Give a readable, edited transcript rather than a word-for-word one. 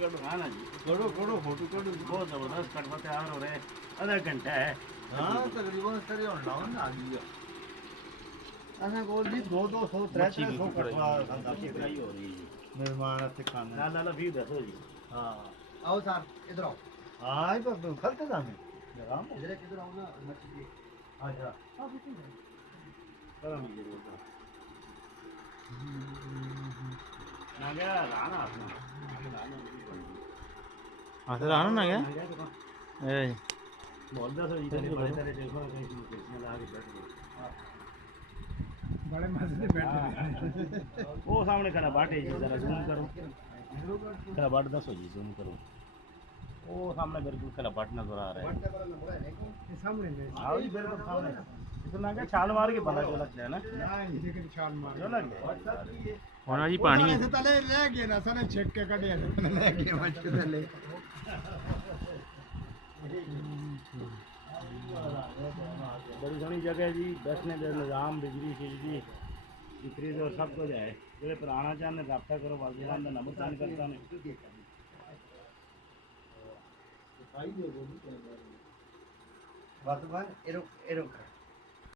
हाँ ना जी, करो करो फोटो करो, बहुत जबरदस्त कटवा तैयार हो रहे हैं, आधा घंटा है। हाँ तकरीबन सर ये होना ना आ गया। असा बोल जी 200 300 कटवा मच्छी फ्राई हो रही है जी। मेहमान आते खाने ना ना भी दसो जी। हाँ आओ सर इधर आओ। हाँ ये तो खलते जाने इधर आओ ना मछली। अच्छा करम जी जरूर ना गया लाना अपना हाथ रहना ना क्या ना गया तो ए बहुत दसो जी, तेरे बड़े तेरे देखो कहीं कुर्सी ला के बैठ गए। बड़े मजे से बैठे वो सामने खड़ा बाटे जी, जरा जूम करो, खड़ा बाट दसो जी, जूम करो। वो सामने बिल्कुल खड़ा बाट नजर आ रहा है। सामने में आओ जी बिल्कुल सामने। तो ना क्या छाल मार के पता जो लगता है ना, लेकिन छान मार जो लग गया होना जी पानी है। तले रह गए ना सने छेक के कटे रह गए मछली तले। बड़ी सोहनी जगह है जी, बैठने का निज़ाम, बिजली शिजली फ्रिज और सब कुछ है। जो पर आना चाहते रब्ता करो, वाजुखान का नंबर सेंड करता ने। बस भाई एरो एरो